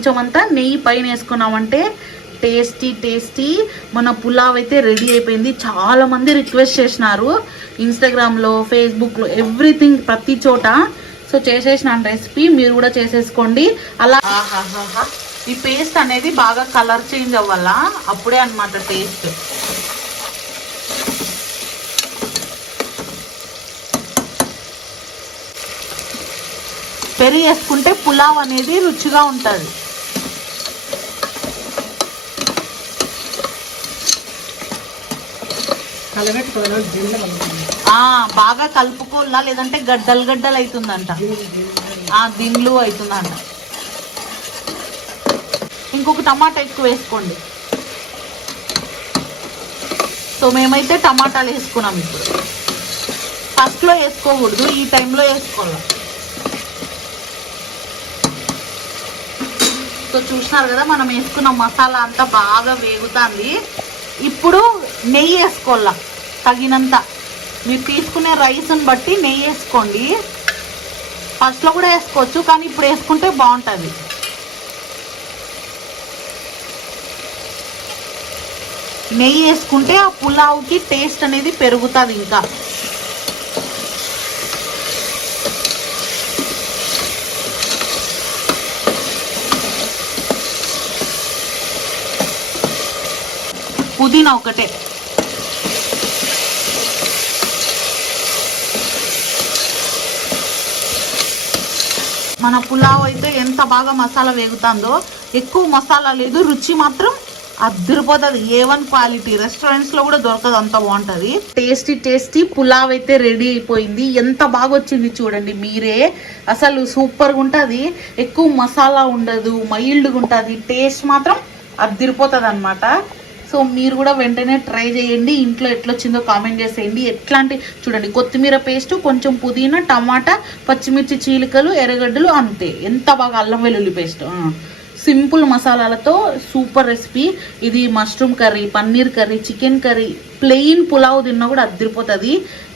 కొంచెం అంతా నెయ్యి పైన వేసుకున్నామంటే టేస్టీ టేస్టీ. మన పులావ్ అయితే రెడీ అయిపోయింది. చాలా మంది రిక్వెస్ట్ చేసినారు. ఇన్స్టాగ్రామ్లో ఫేస్బుక్లో ఎవ్రీథింగ్ ప్రతి చోట. సో చేసేసిన రెసిపీ మీరు కూడా చేసేసుకోండి. అలా ఈ పేస్ట్ అనేది బాగా కలర్ చేంజ్ అవ్వాలా? అప్పుడే అనమాట టేస్ట్. పెరిగి వేసుకుంటే పులావ్ అనేది రుచిగా ఉంటుంది. బాగా కలుపుకోవాలా? లేదంటే గడ్డలు గడ్డలు అవుతుందంట. ఆ దిండ్లు అవుతుందంట. ఇంకొక టమాటా ఎక్కువ వేసుకోండి. సో మేమైతే టమాటాలు వేసుకున్నాం ఇప్పుడు. ఫస్ట్లో వేసుకోకూడదు ఈ టైంలో వేసుకోవాలి. సో చూసినారు కదా మనం వేసుకున్న మసాలా అంతా బాగా వేగుతుంది. ఇప్పుడు నెయ్యి వేసుకోవాలా? తగినంత. మీరు తీసుకునే రైస్ని బట్టి నెయ్యి వేసుకోండి. ఫస్ట్లో కూడా వేసుకోవచ్చు కానీ ఇప్పుడు వేసుకుంటే బాగుంటుంది. నెయ్యి వేసుకుంటే ఆ పులావ్కి టేస్ట్ అనేది పెరుగుతుంది ఇంకా. పుదీనా ఒకటే. మన పులావ్ అయితే ఎంత బాగా మసాలా వేగుతుందో ఎక్కువ మసాలా లేదు రుచి మాత్రం అద్దరిపోతుంది. ఏ వన్ క్వాలిటీ రెస్టారెంట్స్లో కూడా దొరకదు అంత బాగుంటుంది. టేస్టీ టేస్టీ పులావ్ అయితే రెడీ అయిపోయింది. ఎంత బాగా వచ్చింది చూడండి మీరే. అసలు సూపర్గా ఉంటుంది. ఎక్కువ మసాలా ఉండదు మైల్డ్గా ఉంటుంది. టేస్ట్ మాత్రం అద్దరిపోతుంది అనమాట సో మీరు కూడా వెంటనే ట్రై చేయండి. ఇంట్లో ఎట్లొచ్చిందో కామెంట్ చేసేయండి. ఎట్లాంటి చూడండి కొత్తిమీర పేస్ట్ కొంచెం పుదీనా టమాటా పచ్చిమిర్చి చీలికలు ఎర్రగడ్డలు అంతే. ఎంత బాగా అల్లం వెల్లుల్లి పేస్ట్. సింపుల్ మసాలాలతో సూపర్ రెసిపీ. ఇది mushroom curry paneer curry chicken curry. Plain pulao తిన్నా కూడా అద్దరిపోతుంది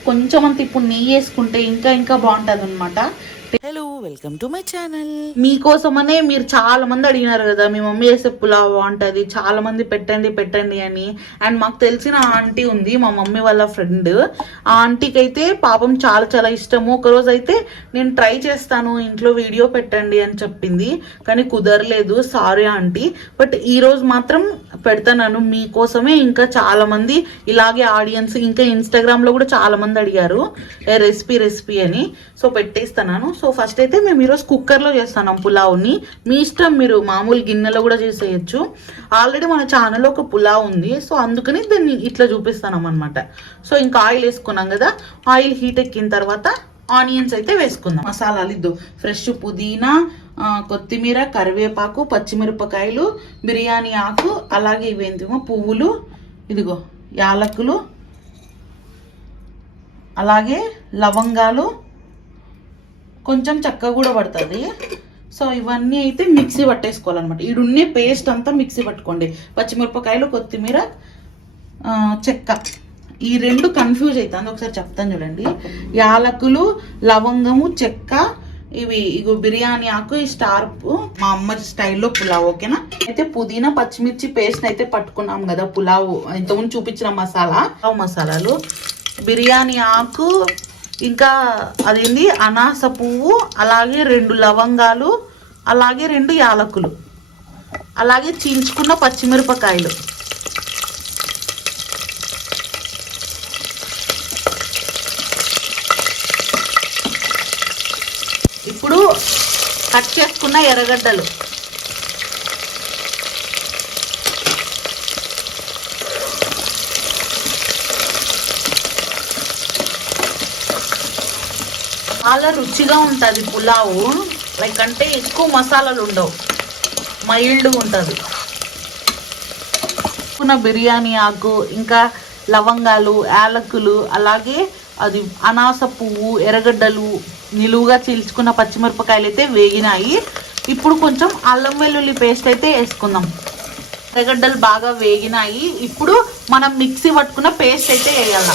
కొంచెం అంత ఇప్పుడు నెయ్యి వేసుకుంటే ఇంకా ఇంకా బాగుంటుంది అనమాట hello welcome to my channel మీకోసమనే మీరు చాలా మంది అడిగినారు కదా మీ మమ్మీ చేసే పులావ్ బాగుంటుంది చాలా మంది పెట్టండి పెట్టండి అని. అండ్ మాకు తెలిసిన ఆంటీ ఉంది మా మమ్మీ వాళ్ళ ఫ్రెండ్ ఆ ఆంటీకి అయితే పాపం చాలా చాలా ఇష్టము. ఒకరోజు అయితే నేను ట్రై చేస్తాను ఇంట్లో వీడియో పెట్టండి అని చెప్పింది. కానీ కుదరలేదు సారీ ఆంటీ. బట్ ఈ రోజు మాత్రం పెడతాను మీకోసమే ఇంకా చాలా మంది ఇలాగే ఆడియన్స్ ఇంకా ఇన్స్టాగ్రామ్లో కూడా చాలా మంది అడిగారు రెసిపీ రెసిపీ అని. సో పెట్టేస్తున్నాను. సో ఫస్ట్ అయితే మేము ఈరోజు కుక్కర్లో చేస్తున్నాం పులావ్ని. మీ ఇష్టం మీరు మామూలు గిన్నెలో కూడా చేసేయచ్చు. ఆల్రెడీ మన ఛానల్లో ఒక పులావ్ ఉంది. సో అందుకని దీన్ని ఇట్లా చూపిస్తున్నాం అనమాట సో ఇంకా ఆయిల్ వేసుకున్నాం కదా. ఆయిల్ హీట్ ఎక్కిన తర్వాత ఆనియన్స్ అయితే వేసుకుందాం. మసాలాలు ఇద్దు. ఫ్రెష్ పుదీనా కొత్తిమీర కరివేపాకు పచ్చిమిరపకాయలు బిర్యానీ ఆకు అలాగే ఇవేంటిమో పువ్వులు. ఇదిగో. యాలకులు అలాగే లవంగాలు కొంచెం చక్క కూడా పడుతుంది. సో ఇవన్నీ అయితే మిక్సీ పట్టేసుకోవాలన్నమాట. ఈడున్నే పేస్ట్ అంతా మిక్సీ పట్టుకోండి. పచ్చిమిరపకాయలు కొత్తిమీర చెక్క. ఈ రెండు కన్ఫ్యూజ్ అవుతుంది ఒకసారి చెప్తాను చూడండి. యాలకులు లవంగము చెక్క ఇవి ఇగో బిర్యానీ ఆకు ఈ స్టార్ మా అమ్మ స్టైల్లో పులావ్ ఓకేనా? అయితే పుదీనా పచ్చిమిర్చి పేస్ట్ అయితే పట్టుకున్నాం కదా పులావ్. ఇంతకుముందు చూపించిన మసాలా పులావ్ మసాలాలు. బిర్యానీ ఆకు ఇంకా అదేంది? అనాస పువ్వు అలాగే రెండు లవంగాలు అలాగే రెండు యాలకులు. అలాగే చీల్చుకున్న పచ్చిమిరపకాయలు. ఇప్పుడు కట్ చేసుకున్న ఎర్రగడ్డలు. చాలా రుచిగా ఉంటుంది పులావు. లైక్ అంటే ఎక్కువ మసాలాలు ఉండవు. మైల్డ్ ఉంటుంది. ఉన్న బిర్యానీ ఆకు ఇంకా లవంగాలు యాలకులు అలాగే అది అనాస పువ్వు ఎర్రగడ్డలు నిలువుగా చీల్చుకున్న పచ్చిమిరపకాయలు అయితే వేగినాయి. ఇప్పుడు కొంచెం అల్లం వెల్లుల్లి పేస్ట్ అయితే వేసుకుందాం. ఎర్రగడ్డలు బాగా వేగినాయి. ఇప్పుడు మనం మిక్సీ పట్టుకున్న పేస్ట్ అయితే వేయాల.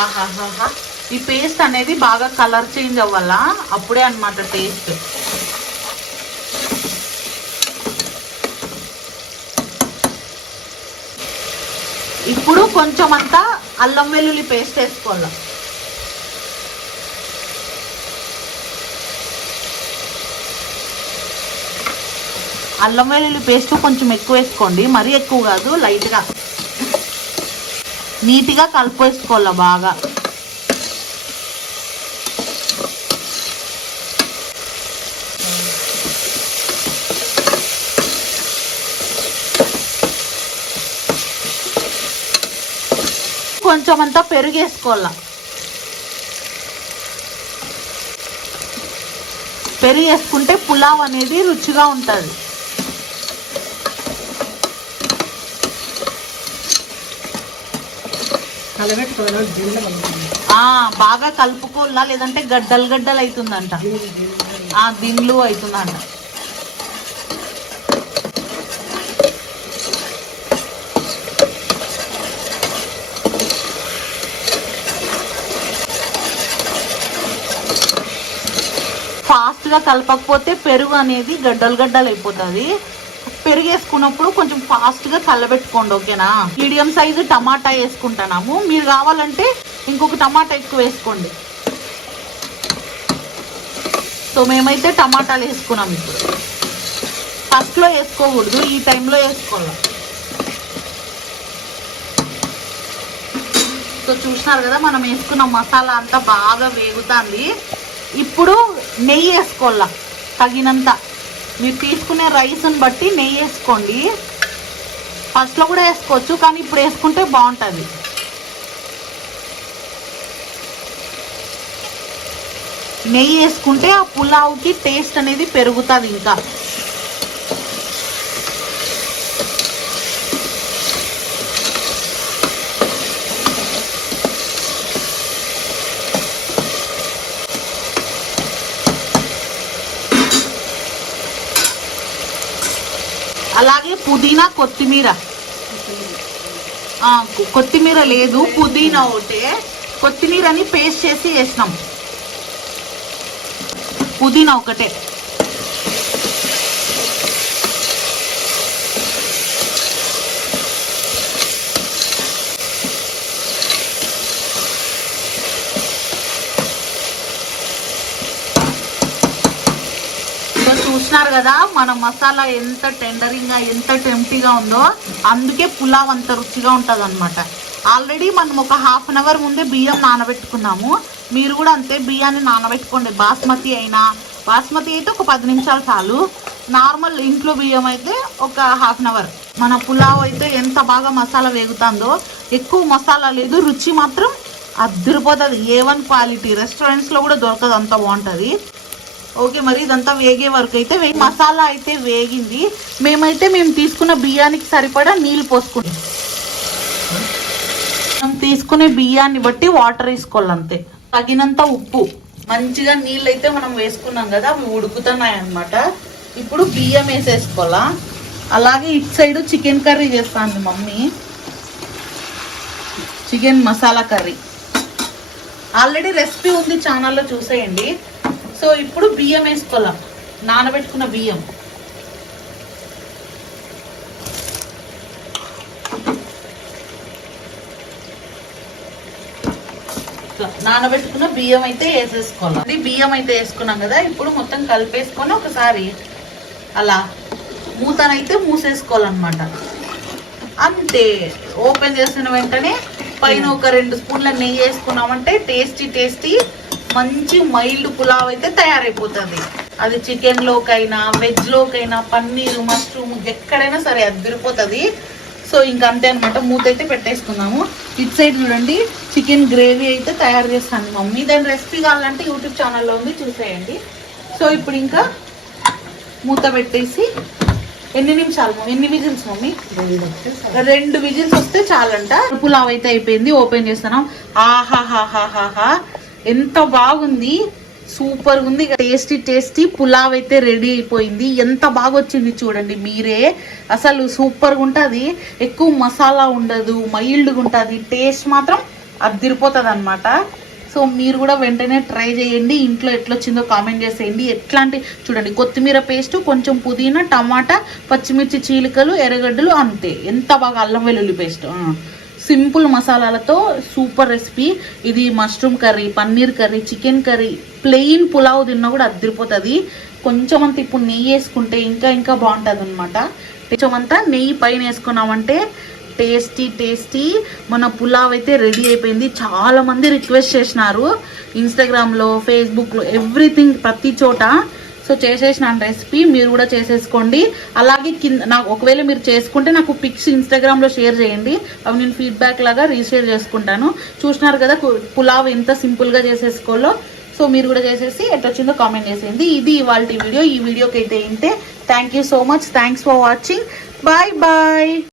ఆహాహాహా. ఈ పేస్ట్ అనేది బాగా కలర్ చేంజ్ అవ్వాలా? అప్పుడే అన్నమాట టేస్ట్ ఇప్పుడు కొంచెం అంతా అల్లం వెల్లుల్లి పేస్ట్ వేసుకోవాలి? అల్లం వెల్లుల్లి పేస్ట్ కొంచెం ఎక్కువ వేసుకోండి. మరీ ఎక్కువ కాదు లైట్గా నీట్గా కలిపేసుకోవాలి బాగా? కొంచెం అంతా పెరుగేసుకోవాలా. పెరుగు వేసుకుంటే పులావ్ అనేది రుచిగా ఉంటుంది. బాగా కలుపుకోవాలా? లేదంటే గడ్డలు గడ్డలు అవుతుందంట. దిండ్లు అవుతుందంట. ఫాస్ట్ కలపకపోతే పెరుగు అనేది గడ్డలు గడ్డలు అయిపోతుంది. పెరుగు వేసుకున్నప్పుడు కొంచెం ఫాస్ట్గా కలబెట్టుకోండి ఓకేనా మీడియం సైజు టమాటా వేసుకుంటున్నాము మీరు కావాలంటే ఇంకొక టమాటా ఎక్కువ వేసుకోండి. సో మేమైతే టమాటాలు వేసుకున్నాం ఇప్పుడు. ఫస్ట్లో వేసుకోకూడదు ఈ టైంలో వేసుకోవాలి. సో చూసినారు కదా మనం వేసుకున్న మసాలా అంతా బాగా వేగుతుంది. ఇప్పుడు నెయ్యి వేసుకోవాల? తగినంత. మీరు తీసుకునే రైస్ని బట్టి నెయ్యి వేసుకోండి. ఫస్ట్లో కూడా వేసుకోవచ్చు కానీ ఇప్పుడు వేసుకుంటే బాగుంటుంది. నెయ్యి వేసుకుంటే ఆ పులావ్కి టేస్ట్ అనేది పెరుగుతుంది ఇంకా అలాగే పుదీనా కొత్తిమీర. కొత్తిమీర లేదు పుదీనా ఒకటే. కొత్తిమీరని పేస్ట్ చేసి వేసినాం. పుదీనా ఒకటే సో చూసినారు కదా మన మసాలా ఎంత టెండరింగ్గా ఎంత టెంప్టీగా ఉందో అందుకే పులావ్ అంత రుచిగా ఉంటుంది అనమాట ఆల్రెడీ మనం ఒక హాఫ్ అన్ అవర్ ముందే బియ్యం నానబెట్టుకున్నాము. మీరు కూడా అంతే బియ్యాన్ని నానబెట్టుకోండి. బాస్మతి అయినా బాస్మతి అయితే ఒక పది నిమిషాలు చాలు. నార్మల్ ఇంట్లో బియ్యం అయితే ఒక హాఫ్ అన్ అవర్ మన పులావ్ అయితే ఎంత బాగా మసాలా వేగుతుందో ఎక్కువ మసాలా లేదు రుచి మాత్రం అద్దరిపోతుంది. ఏ వన్ క్వాలిటీ రెస్టారెంట్స్లో కూడా దొరకదు అంత బాగుంటుంది. ఓకే మరి ఇదంతా వేగే వరకు అయితే వే- మసాలా అయితే వేగింది. మేమైతే మేము తీసుకున్న బియ్యానికి సరిపడా నీళ్ళు పోసుకుంటాం. మనం తీసుకునే బియ్యాన్ని బట్టి వాటర్ వేసుకోవాలి అంతే తగినంత ఉప్పు. మంచిగా నీళ్ళు అయితే మనం వేసుకున్నాం కదా అవి ఉడుకుతున్నాయి అన్నమాట ఇప్పుడు బియ్యం వేసేసుకోవాలా. అలాగే ఇటు సైడ్ చికెన్ కర్రీ చేస్తాను mummy. Chicken masala curry. Already recipe ఉంది ఛానల్లో చూసేయండి. సో ఇప్పుడు బియ్యం వేసుకోవాలా? నానబెట్టుకున్న బియ్యం. నానబెట్టుకున్న బియ్యం అయితే వేసేసుకోవాలి? అది బియ్యం అయితే వేసుకున్నాం కదా ఇప్పుడు మొత్తం కలిపేసుకొని ఒకసారి అలా మూతనైతే మూసేసుకోవాలన్నమాట. అంతే. ఓపెన్ చేసిన వెంటనే పైన ఒక రెండు స్పూన్ల నెయ్యి వేసుకున్నామంటే టేస్టీ టేస్టీ మంచి మైల్డ్ పులావ్ అయితే తయారైపోతుంది. అది చికెన్ లోకైనా వెజ్ లోకైనా పన్నీర్ మష్రూమ్ ఎక్కడైనా సరే అదిరిపోతుంది సో ఇంకా అంతే అనమాట మూత అయితే పెట్టేసుకున్నాము ఇటు సైడ్ చూడండి చికెన్ గ్రేవీ అయితే తయారు చేస్తాను. మమ్మీ దాని రెసిపీ కావాలంటే యూట్యూబ్ ఛానల్లో ఉంది చూసేయండి. సో ఇప్పుడు ఇంకా మూత పెట్టేసి ఎన్ని నిమిషాలు మమ్మీ? ఎన్ని విజిల్స్ మమ్మీ? రెండు విజిల్స్ వస్తే చాలంట. పులావ్ అయితే అయిపోయింది ఓపెన్ చేస్తున్నాం. ఆహాహాహాహా ఎంత బాగుంది? సూపర్ ఉంది. టేస్టీ టేస్టీ పులావ్ అయితే రెడీ అయిపోయింది. ఎంత బాగా వచ్చింది చూడండి మీరే. అసలు సూపర్గా ఉంటుంది. ఎక్కువ మసాలా ఉండదు మైల్డ్గా ఉంటుంది. టేస్ట్ మాత్రం అదిరిపోతుంది అనమాట సో మీరు కూడా వెంటనే ట్రై చేయండి. ఇంట్లో ఎట్లా వచ్చిందో కామెంట్ చేసేయండి. ఎట్లాంటి చూడండి కొత్తిమీర పేస్ట్ కొంచెం పుదీనా టమాటా పచ్చిమిర్చి చీలికలు ఎర్రగడ్డలు అంతే. ఎంత బాగా అల్లం వెల్లుల్లి పేస్ట్ సింపుల్ మసాలాలతో సూపర్ రెసిపీ. ఇది mushroom curry paneer curry chicken curry plain pulao తిన్నా కూడా అద్దరిపోతుంది కొంచెం అంత ఇప్పుడు నెయ్యి వేసుకుంటే ఇంకా ఇంకా బాగుంటుంది అనమాట కొంచెం అంతా నెయ్యి పైన వేసుకున్నామంటే టేస్టీ టేస్టీ. మన పులావ్ అయితే రెడీ అయిపోయింది. చాలామంది రిక్వెస్ట్ చేసినారు. ఇన్స్టాగ్రామ్లో ఫేస్బుక్లో ఎవ్రీథింగ్ ప్రతి చోట సో చేసేసిన రెసిపీ మీరు కూడా చేసేసుకోండి. అలాగే కింద నాకు ఒకవేళ మీరు చేసుకుంటే నాకు పిక్స్ ఇన్స్టాగ్రామ్లో షేర్ చేయండి. అవి నేను ఫీడ్బ్యాక్ లాగా రీషేర్ చేసుకుంటాను. చూసినారు కదా పులావ్ ఎంత సింపుల్గా చేసేసుకోలో సో మీరు కూడా చేసేసి ఎట్లా వచ్చిందో కామెంట్ చేసేయండి. ఇది ఇవాళ వీడియో. ఈ వీడియోకి అయితే ఏంటే thank you so much thanks for watching bye bye